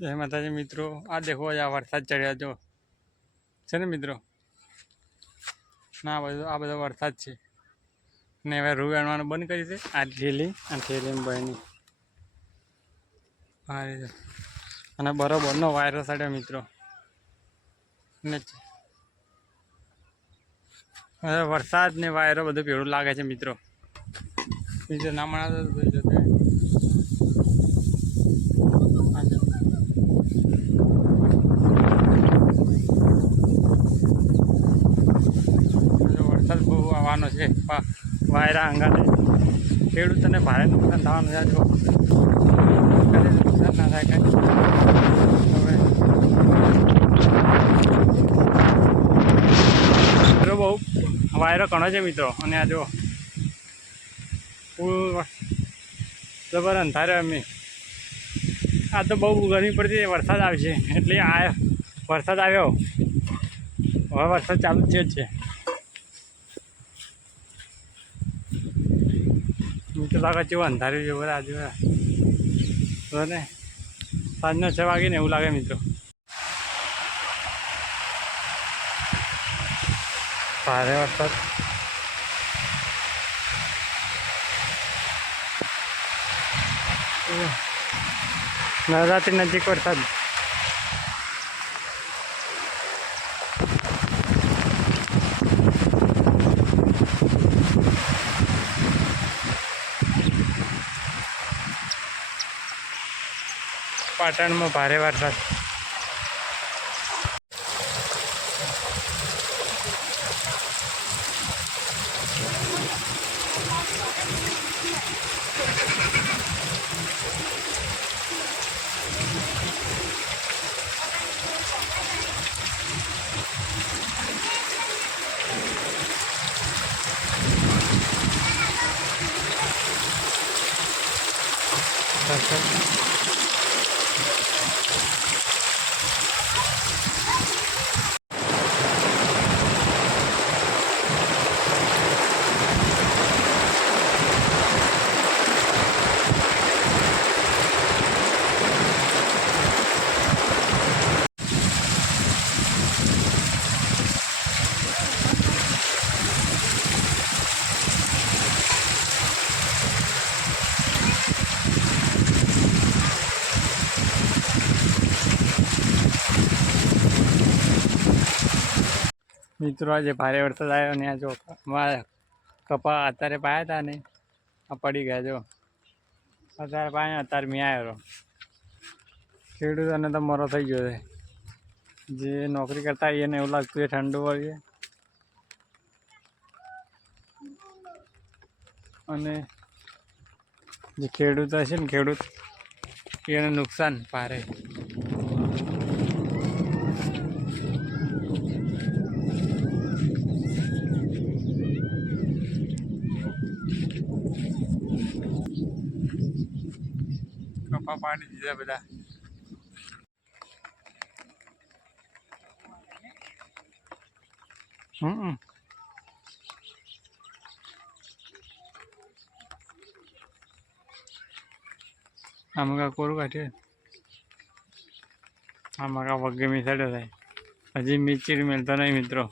જય માતાજી મિત્રો. આ દેખો, આ વરસાદ ચડ્યા જો. છે ને મિત્રો? ના બધું આ બધો વરસાદ છે. ને હવે રૂ વેણવાનું બંધ કરી છે. આ ઠેલી આ ઠેલી હા એ અને બરોબરનો વાયરો સાડ્યો મિત્રો. ને વરસાદ ને વાયરો બધું ભેળું લાગે છે મિત્રો. બીજું ના મણા તો જોઈ જશે આ જો. હજુ વરસાદ બહુ આવવાનો છે. વાયરા અંગાને ખેડૂતોને ભારે નુકસાન થવાનું છે. જો નુકસાન ના થાય કાંઈ. હવે મિત્રો બહુ વાયરો ઘણો છે મિત્રો. અને આ જો ફૂલ જબર અંધારે અમે. આ તો બહુ ગરમી પડતી વરસાદ આવશે. એટલે આ વરસાદ આવ્યો. હવે વરસાદ ચાલુ જ છે. તો લાગે છે અંધાર્યું છે બરાબર આજુ ને, સાંજના છ વાગે ને એવું લાગે મિત્રો. ભારે વરસાદ. નવરાત્રી નજીક વરસાદ. પાટણમાં ભારે વરસાદ. વરસાદ મિત્રો, આજે ભારે વરસાદ આવ્યો ને આ જો કપા અત્યારે પાયા હતા ને, આ પડી ગયા જો. અત્યારે પાયા, અત્યારે મેં આવ્યો ખેડૂતોને તો મરો થઈ ગયો છે. જે નોકરી કરતા એને એવું લાગતું છે ઠંડુ હોય અને જે ખેડૂત હશે ને, ખેડૂત, એને નુકસાન ભારે. કપા પાણી દીધા બધા. હમ. આમાં કા કોરું કાઢે આમાં કા વગે મિસાડ્યો થાય. હજી મિચીર મેળતો નહીં મિત્રો.